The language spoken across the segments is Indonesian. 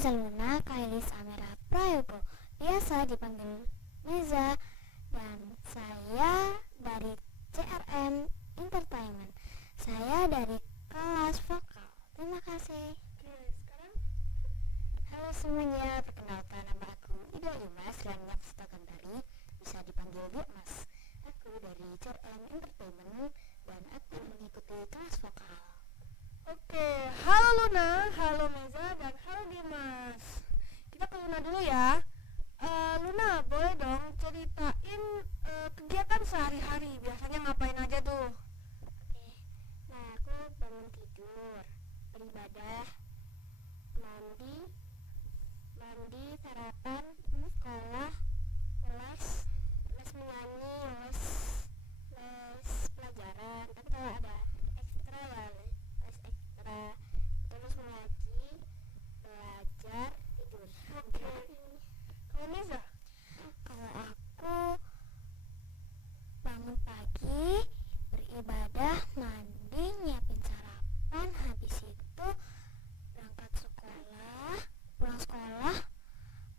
Meza Luna Kailis Amera Prayogo, biasa dipanggil Meza, dan saya dari CRM Entertainment. Saya dari kelas vokal. Terima kasih. Oke, sekarang Halo semuanya, perkenalkan nama aku Ida Yumas Raniak Stakandari, bisa dipanggil Mas. Aku dari CRM Entertainment dan aku mengikuti kelas vokal. oke, halo Luna, halo Meza, dan halo Dimas. Kita ke Luna dulu ya. Luna, boleh dong ceritain kegiatan sehari-hari. Biasanya ngapain aja tuh? Oke, nah aku bangun tidur, beribadah, mandi, sarapan, sekolah, les menyanyi, les pelajaran. Tapi kalau ada ekstra ya les ekstra, terus mengaji, belajar, tidur. Oke. Kalau Meza? Kalau aku bangun pagi, beribadah, mandi, nyiapin sarapan, habis itu berangkat sekolah, pulang sekolah.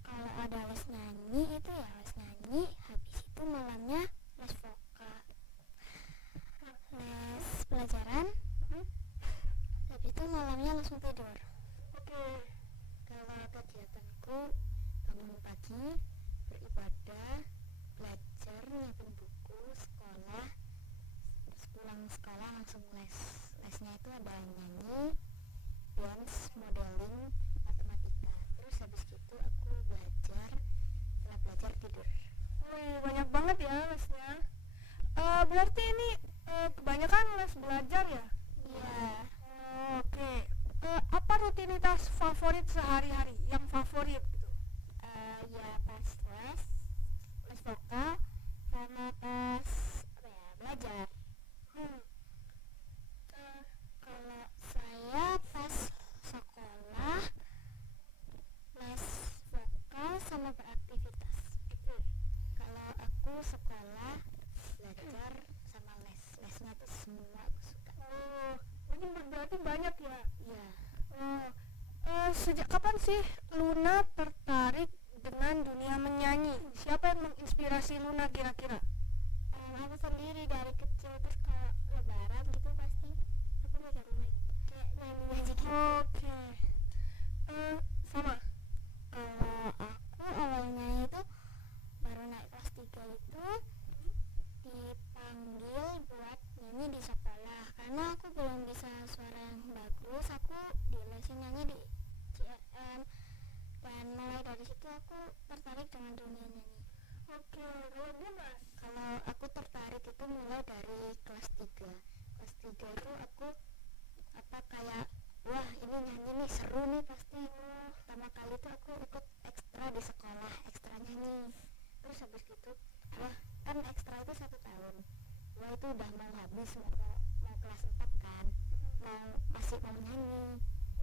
Kalau ada les nyanyi itu ya les nyanyi, habis itu malamnya les vokal, les pelajaran, habis itu malamnya langsung tidur. Oke. Kalau kegiatanku bangun pagi, beribadah, belajar, nyiapin buku, sekolah, terus pulang sekolah langsung les. Lesnya itu ada nyanyi, dance, modeling, matematika. Terus habis itu aku belajar, setelah belajar tidur. Wih, banyak banget ya lesnya. Berarti ini kebanyakan les belajar ya? Iya. Oke. Apa rutinitas favorit sehari-hari? Yang favorit gitu? Ya pas les vokal, sama pas belajar. Kalau saya pas sekolah, les vokal sama beraktivitas. Kalau aku sekolah, belajar sama les. Lesnya tuh semua aku suka. Oh, ini berarti banyak ya? Iya. Sejak kapan sih Luna tertarik dengan dunia menyanyi? Siapa yang menginspirasi Luna kira-kira? Aku sendiri dari kecil, terus kalau lebaran gitu pasti aku megang mic kayak nyanyi aja gitu. Oke. Sama. Kalau aku awalnya itu baru naik kelas 3 itu dipanggil buat nyanyi di sekolah, karena aku belum bisa suara yang bagus. Aku dilesin nyanyi di CRM, dan mulai dari situ aku tertarik dengan dunia nyanyi. Oke, kalau Dimas? Kalau aku tertarik itu mulai dari kelas 3. Kelas 3 itu aku kayak wah ini nyanyi nih seru nih pasti. Pertama kali itu aku ikut ekstra di sekolah, ekstra nyanyi. Terus habis gitu wah kan ekstra itu 1 tahun. Wah itu udah mau habis, mau kelas 4 kan, masih mau nyanyi.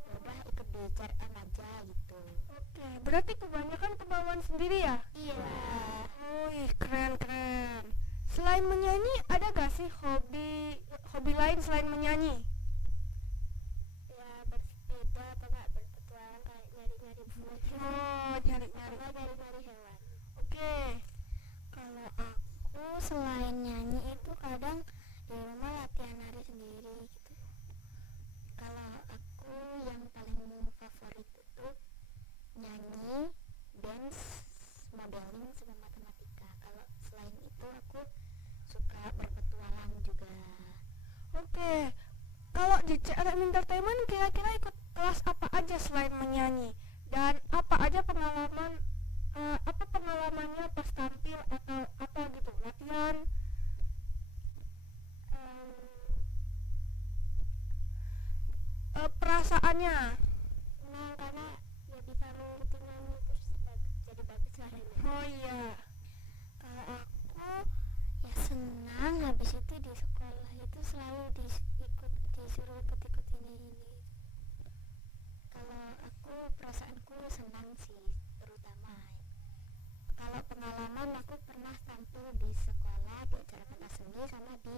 Ya udah ikut di CRM aja gitu. Oke, berarti kebanyakan kemauan sendiri ya? Iya. Wih, keren. Selain menyanyi, ada gak sih hobi lain selain menyanyi? Ya bersepeda atau nggak berpetualang kayak nyari-nyari bunga. Oh, nyari-nyari. Sama nyari-nyari hewan. Oke. Kalau aku selain nyanyi itu kadang di rumah latihan nari sendiri gitu. Kalau aku yang paling favorit itu nyanyi, dance, modeling, sama matematika. Kalau selain itu aku suka berpetualang juga. Oke. Kalau di CRM Entertainment kira-kira ikut kelas apa aja selain menyanyi? Dan apa aja apa pengalamannya pas tampil atau apa gitu, latihan? Perasaannya? Senang karena ya bisa mengikuti nyanyi terus jadi bagus suaranya. Oh iya. Kalau aku ya senang, habis itu di sekolah itu selalu disuruh ikut ini. Kalau aku perasaanku senang sih, terutama kalau pengalaman aku pernah tampil di sekolah di acara pentas seni sama di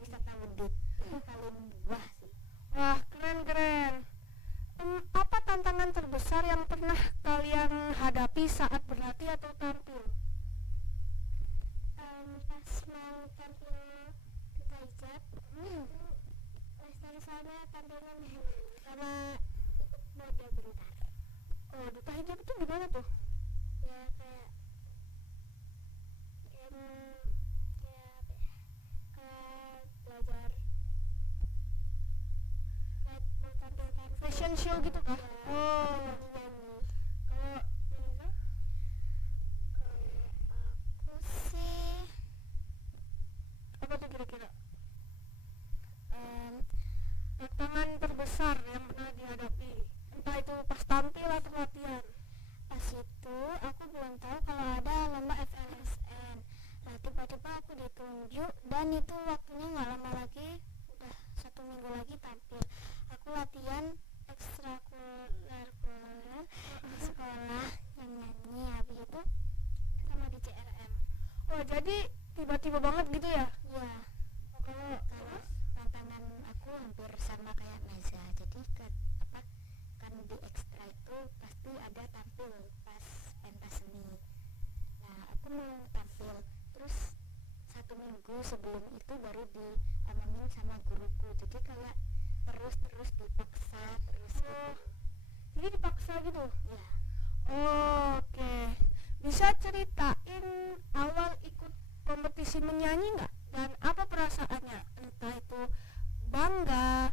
wisata Wedit. Paling wah sih. Wah, keren. Apa tantangan terbesar yang pernah tapi saat berlatih atau tampil? Pas mau tampil duta hijab itu sana tampilnya sama mode bentar. Oh, duta hijab itu gimana tuh? Ya kayak ya apa ya, kayak belajar kayak mau tampil Fashion show gitu kah? ya, Oh, nyanyi. kalau Nisa? Kalau aku sih Apa tuh kira-kira? em, Tantangan terbesar yang pernah dihadapi, entah itu pas tampil atau latihan? pas itu aku belum tahu kalau ada lomba FLSN. Nah tiba-tiba aku ditunjuk dan itu waktunya nggak lama lagi, udah 1 minggu lagi tampil. Aku latihan ekstrakurikuler di sekolah yang nyanyi, habis itu sama di CRM. Oh, jadi tiba-tiba banget gitu ya? Ya Kalau tantangan aku hampir sama kayak Naza, jadi apa kan di ekstra itu pasti ada tampil pas pentas seni. Nah aku mau tampil, terus 1 minggu sebelum itu baru diomongin sama guruku, jadi kayak terus dipaksa terus gitu. jadi dipaksa gitu? Ya Oke, bisa ceritain awal ikut kompetisi menyanyi nggak? Dan apa perasaannya? Entah itu bangga,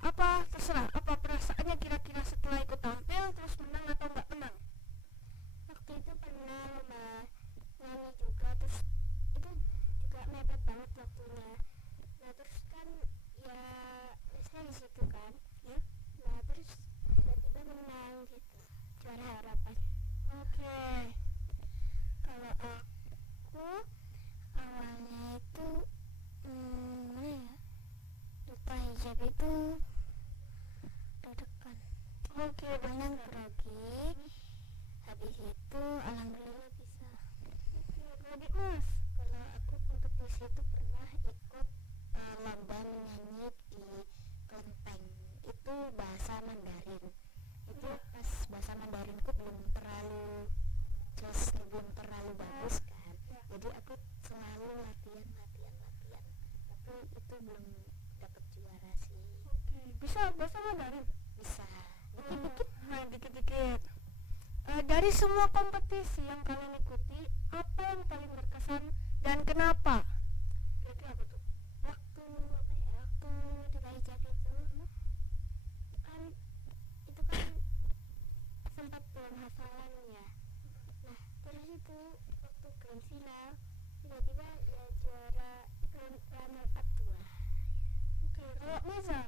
apa terserah. Apa perasaannya kira-kira setelah ikut tampil terus menang atau nggak menang? waktu itu pernah lomba nyanyi juga, terus itu juga mepet banget waktunya. Nah terus kan ya biasanya di situ kan ya, nah terus tiba-tiba menang gitu, juara harapan. Oke, Kalau aku awalnya itu mana ya, duta hijab itu deg-degan, oke, menang benar. grogi, habis itu alhamdulillah bisa. Lagi mas. Kalau aku kompetisi itu pernah ikut lomba menyanyi di Kelenteng, itu bahasa Mandarin. Itu pas bahasa Mandarinku belum terlalu jelas, belum terlalu bagus kan, jadi aku selalu latihan, tapi itu belum dapat juara sih. Oke, bisa bahasa Mandarin? Bisa Dikit-dikit. Nah, dikit-dikit. Dari semua kompetisi yang kalian ikuti, apa yang paling berkesan dan kenapa? Kira-kira apa tuh? waktu apa ya, waktu duta hijab itu kan sempat belum hafalan ya. Nah terus itu waktu grand final tiba-tiba ya juara runner up 2. Oke, kalau Nisa?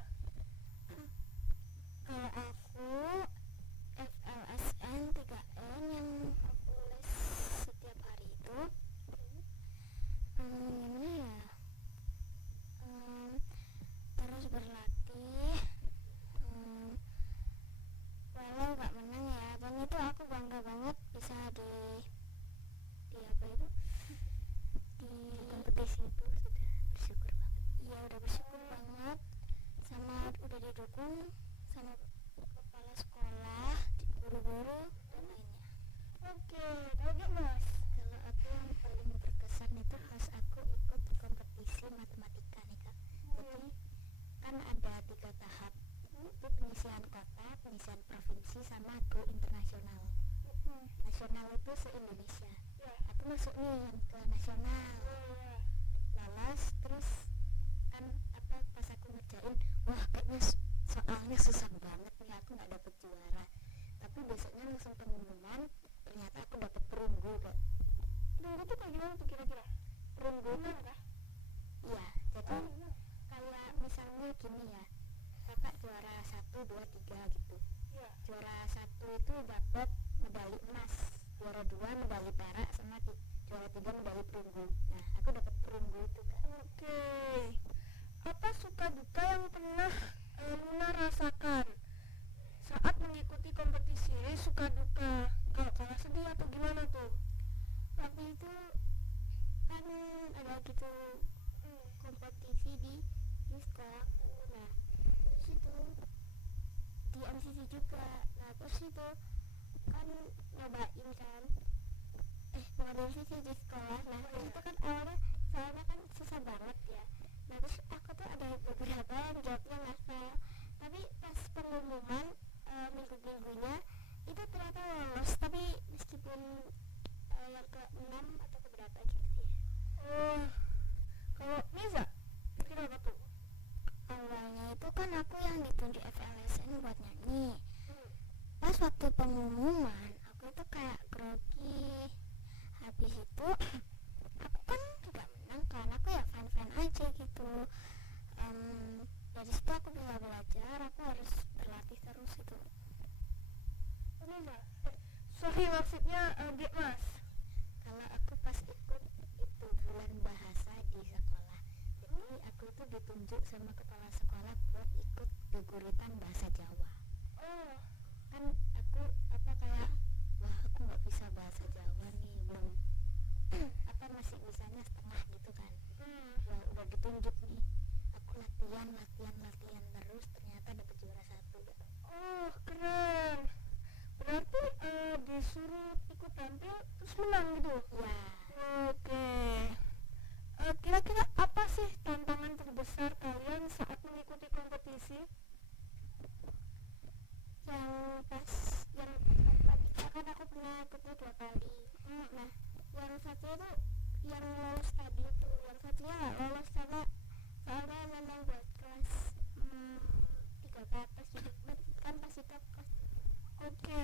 Kalau aku FLSN 3N yang aku les setiap hari itu gimana ya, terus berlatih, walau nggak menang ya, dan itu aku bangga banget bisa di apa itu, di kompetisi itu. Sudah bersyukur banget, iya udah bersyukur banget, sama udah didukung sama kepala sekolah, guru-guru dan lainnya. Oke, lagi mas. Kalau aku yang paling berkesan itu pas aku ikut kompetisi matematika nih kak. Jadi kan ada 3 tahap, itu penyisihan kota, penyisihan provinsi, sama go internasional. Nasional itu se-Indonesia. Aku masuk nih yang ke nasional, lolos. Terus kan apa pas aku ngerjain, wah kayaknya soalnya susah banget nih, aku nggak dapet juara. Tapi besoknya langsung pengumuman, ternyata aku dapet perunggu kak. Perunggu tuh kayak gimana tuh kira-kira? Perunggu tuh kah? iya, jadi kayak misalnya gini ya, kakak juara 1, 2, 3 gitu. Iya. Juara 1 itu dapat medali emas, juara 2 medali perak, sama juara 3 medali perunggu. Nah aku dapat perunggu itu kak. Oke. Apa suka duka yang pernah Luna rasakan saat mengikuti kompetisi? Suka duka, kalau sedih atau gimana tuh? Waktu itu kan ada gitu kompetisi di sekolahku. Nah terus itu di MCC juga. Nah terus itu kan kan nyobain kan ngadain visi di sekolah. Nah itu kan awalnya soalnya kan susah banget ya. Nah terus aku tuh ada beberapa yang jawabnya ngasal, tapi pas pengumuman minggu-minggunya itu ternyata lolos, tapi meskipun yang ke-6 atau keberapa gitu sih. Kalau Miza kenapa tuh? Awalnya itu kan aku yang ditunjuk FLSN buat nyanyi. Pas waktu pengumuman aku itu kayak grogi. Habis itu aku kan gak menang kan, aku ya fine-fine aja gitu. Dari situ aku bisa belajar, aku harus berlatih terus itu. Miza sorry maksudnya Mas. Kalau aku pas ikut itu bulan bahasa di sekolah, jadi aku tuh ditunjuk sama kepala sekolah buat ikut guguritan bahasa Jawa. Kan aku kayak wah aku nggak bisa bahasa Jawa nih, belum masih bisanya setengah gitu kan. Udah ditunjuk nih, aku latihan terus ternyata dapet juara 1. Keren. Berarti disuruh ikut tampil terus menang gitu Ya. Oke. Kira-kira apa sih tantangan terbesar kalian saat mengikuti kompetisi? Yang matematika kan aku pernah ikutnya 2 kali. Nah yang satu itu yang lolos tadi itu, yang satunya nggak lolos karena soalnya memang buat kelas 3 ke atas, jadi kan pas itu kelas Oke.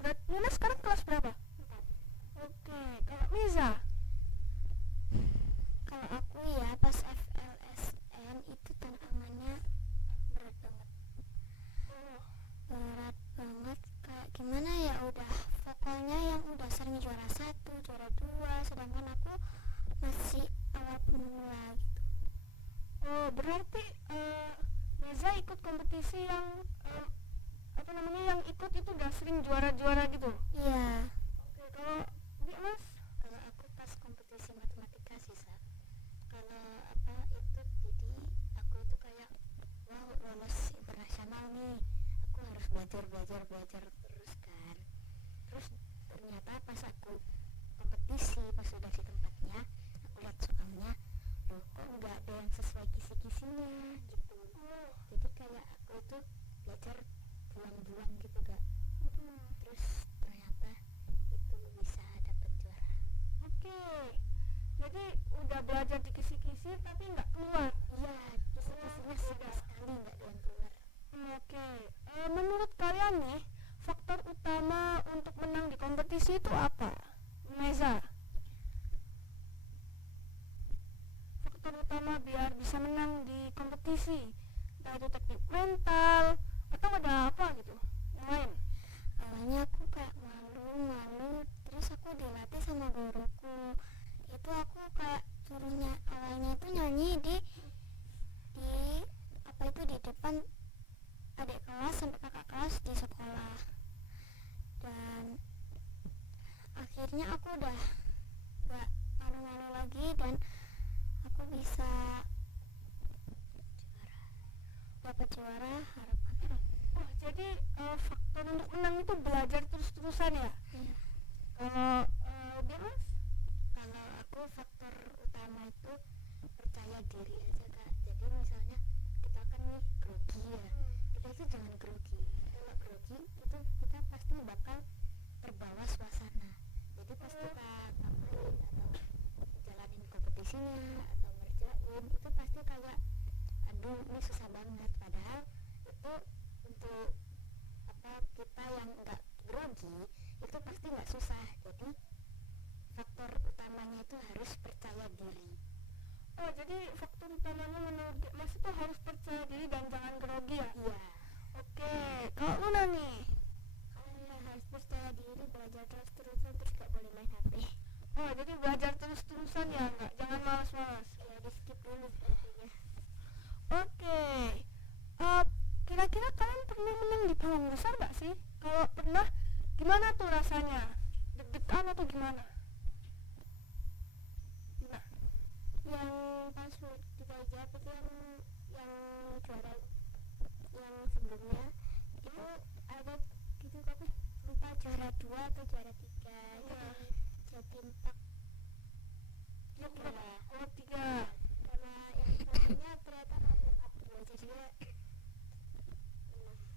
Berarti Nina sekarang kelas berapa? 4. Oke. Kalau Miza? Kalau aku ya pas FLSN itu tantangannya berat banget. Berat banget kayak gimana ya, udah vokalnya yang udah sering juara 1, juara 2, sedangkan aku masih awal pemula gitu. Berarti Miza ikut kompetisi yang yang ikut itu udah sering juara-juara gitu? Iya. Oke. Kalau Mas? Kalau aku pas kompetisi matematika sih kalau itu jadi aku itu kayak wow lolos internasional nih, aku harus belajar terus kan. Terus ternyata pas aku kompetisi, pas sudah di tempatnya aku lihat soalnya loh kok nggak ada yang sesuai kisi-kisinya gitu. Jadi kayak aku itu belajar bulan-bulan gitu gak. Terus ternyata itu bisa dapet juara. Oke. Jadi udah belajar di kisi-kisi tapi nggak keluar. Iya, kisi-kisinya sama sekali nggak ada yang keluar. Oke. Menurut kalian nih, faktor utama untuk menang di kompetisi itu apa? Meza. Faktor utama biar bisa menang di kompetisi, entah itu teknik mental atau ada apa gitu yang lain? Awalnya aku kayak malu, terus aku dilatih sama guruku. Itu aku kayak suruhnya awalnya itu nyanyi di di depan adik kelas sampai kakak kelas di sekolah. Dan akhirnya aku udah gak malu-malu lagi dan aku bisa dapat juara harapan. Jadi faktor untuk menang itu belajar terus-terusan ya? Iya. Kalau Mas? Kalau aku faktor utama itu percaya diri aja kak. Jadi misalnya kita kan nih grogi ya, kita itu jangan grogi. Kalau grogi itu kita pasti bakal terbawa suasana. Jadi pas kita tampil atau jalanin kompetisinya atau ngerjain itu pasti kayak aduh ini susah banget, padahal itu untuk kita yang nggak grogi itu pasti nggak susah. Jadi faktor utamanya itu harus percaya diri. Jadi faktor utamanya menurut Mas itu harus percaya diri dan jangan grogi ya? Iya. Oke. Kalau Luna nih? Kalau harus percaya diri, belajar terus-terusan, terus gak boleh main HP. Jadi belajar terus-terusan ya, jangan malas-malas. Ya di skip dulu sepertinya. Oke. Kira-kira kalian pernah menang di panggung besar gak sih? Kalau pernah, gimana tuh rasanya? Deg-degan atau gimana? Yang pas kita jawab itu yang juara yang sebelumnya itu ada gitu, tapi lupa juara 2 atau juara 3 Iya. Jatim Park Ya, juara. oh 3. Karena yang lainnya ternyata Abdul jadinya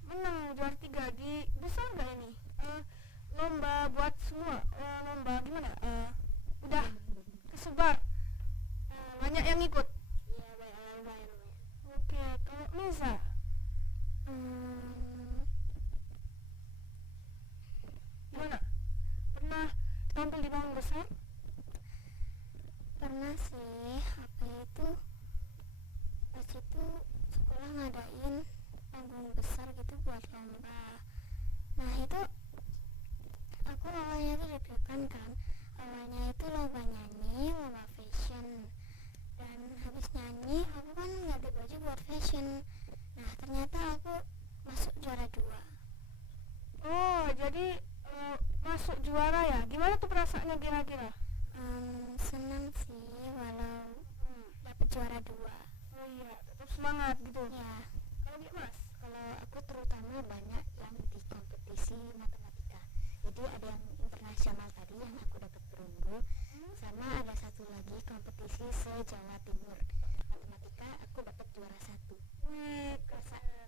Menang juara 3 di besar nggak ini? Lomba buat semua, lomba gimana? Udah kesebar, banyak yang ikut. ya lumayan. Oke, kalau Meza gimana? Pernah tampil di panggung besar? Pernah sih, apa itu pas itu sekolah ngadain panggung besar gitu buat lomba. Nah itu aku awalnya tuh deg-degan kan, awalnya itu lomba nyanyi, lomba fashion, dan habis nyanyi aku kan ganti baju buat fashion. Nah ternyata aku masuk juara 2. Oh, jadi masuk juara ya? Gimana tuh perasaannya kira-kira? Senang sih walau dapet juara 2. Oh iya, tetap semangat gitu. Ya, Kalau gitu Mas? kalau aku terutama banyak yang di kompetisi matematika. Jadi ada yang internasional tadi yang aku dapat perunggu, sama ada satu lagi kompetisi se-Jawa Timur. Matematika aku dapat juara 1. Wih,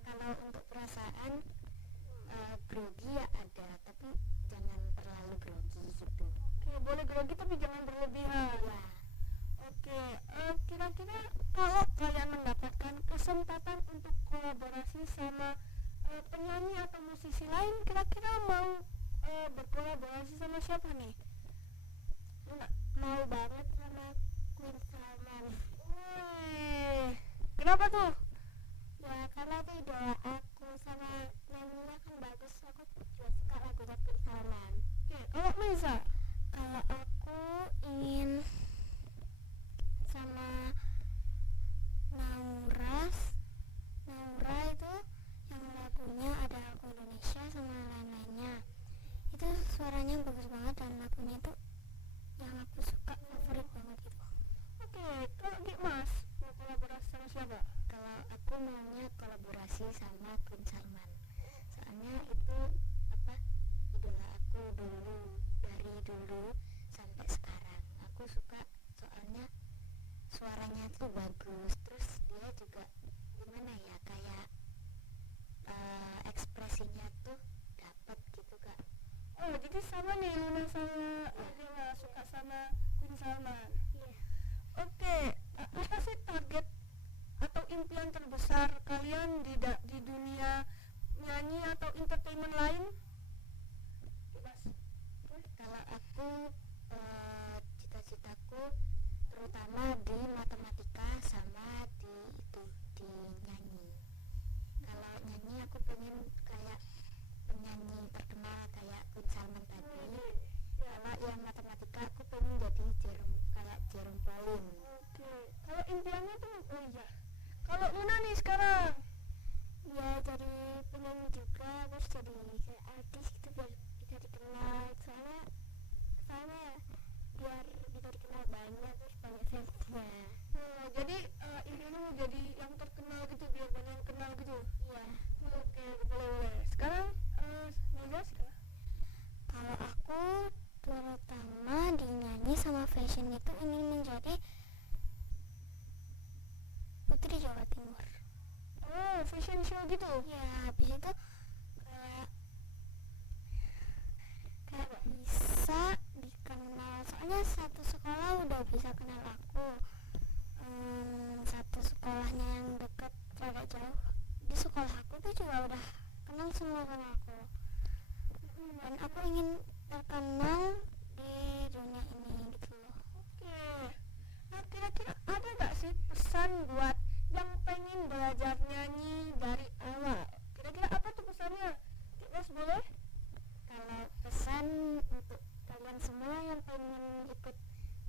Kalau untuk perasaan grogi ya ada, tapi jangan terlalu grogi gitu. oke, boleh grogi tapi jangan berlebihan. Ya, Oke, kira-kira kalau kalian mendapatkan kesempatan untuk kolaborasi sama penyanyi atau musisi lain, kira-kira mau berkolaborasi sama siapa nih? Enggak. mau banget sama Queen Salman. Wih, kenapa tuh? Ya karena itu idola aku, sama nyanyinya kan bagus, aku juga suka lagunya Queen Salman. Oke, kalau Meza? Kalau aku ingin sama Naura itu yang lagunya ada lagu Indonesia sama lain-lainnya, itu suaranya bagus banget dan lagunya itu yang aku suka, favorit banget gitu. Oke, kalau gitu Mas mau kolaborasi sama siapa? Kalau aku maunya kolaborasi sama Queen Salman, soalnya itu apa, idola aku dari dulu sampai sekarang. Aku suka soalnya suaranya tuh bagus, terus dia juga gimana ya, kayak ekspresinya tuh dapat gitu kak. Oh, jadi sama nih Luna sama Adela suka sama Queen Salman. Iya. Oke, apa sih target atau impian terbesar kalian di dunia nyanyi atau entertainment lain? Mas. Kalau aku cita-citaku terutama di matematika sama di nyanyi. Kalau nyanyi aku pengen kayak penyanyi terkenal kayak Queen Salman tadi. Kalau yang matematika aku pengen jadi Jerome Pauline. Oke, kalau impiannya tuh, oh iya. Kalau Luna nih sekarang, Ya jadi penyanyi juga, terus jadi kayak artis gitu biar bisa dikenal. Soalnya ya biar bisa dikenal banyak, terus banyak fansnya. jadi impiannya mau jadi yang terkenal gitu biar banyak yang kenal gitu. Iya. Oke, boleh. Sekarang Mega sekarang. Kalau aku terutama di nyanyi sama fashion itu ingin menjadi Putri Jawa Timur. Oh, fashion show gitu. Ya habis itu kayak bisa dikenal, soalnya satu sekolah udah bisa kenal aku. Satu sekolahnya yang dekat agak jauh di sekolah aku tuh juga udah kenal semua sama aku, dan aku ingin terkenal di dunia ini gitu loh. Oke. Nah, kira-kira ada nggak sih pesan buat yang pengen belajar nyanyi dari awal? Kira-kira apa tuh pesannya? Mas boleh? Kalau pesan untuk kalian semua yang pengen ikut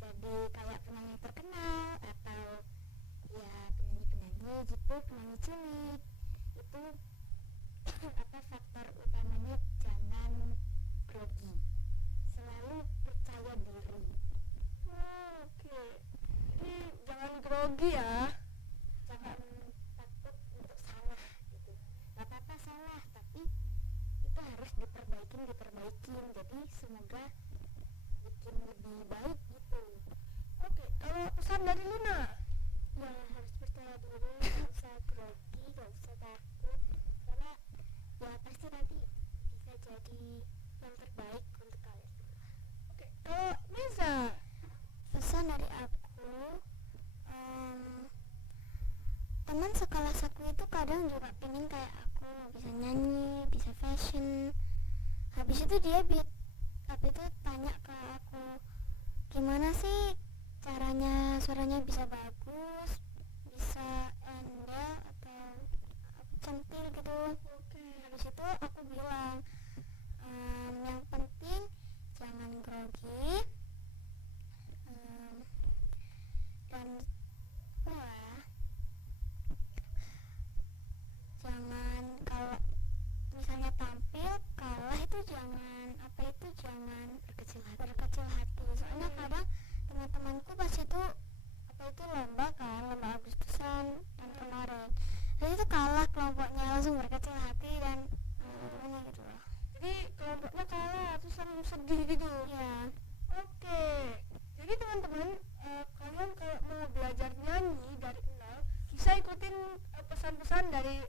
jadi kayak penyanyi terkenal atau ya penyanyi gitu, penyanyi cilik, itu apa faktor utamanya jangan grogi, selalu percaya diri. Oke. Jadi jangan grogi ya. Jangan takut untuk diperbaikin, jadi semoga bikin lebih baik gitu. Oke, kalau pesan dari Luna? Ya harus percaya diri, gak usah grogi, gak usah takut, karena ya pasti nanti bisa jadi yang terbaik untuk kalian. Oke, kalau Meza? Pesan dari aku, teman sekelas aku itu kadang juga pengen kayak aku, bisa nyanyi, bisa fashion. Habis itu dia tanya ke aku, gimana sih caranya suaranya bisa bagus, bisa endel atau centil gitu. Habis itu aku bilang, yang penting jangan grogi, dan jangan, kalau misalnya tampil kalah itu jangan berkecil hati. Soalnya kadang teman-temanku pas itu lomba Agustusan yang kemarin, jadi itu kalah kelompoknya, langsung berkecil hati dan gitu loh. Jadi kelompoknya kalah terus langsung sedih gitu Ya. Oke, jadi teman-teman, kalian kalau mau belajar nyanyi dari nol bisa ikutin pesan-pesan dari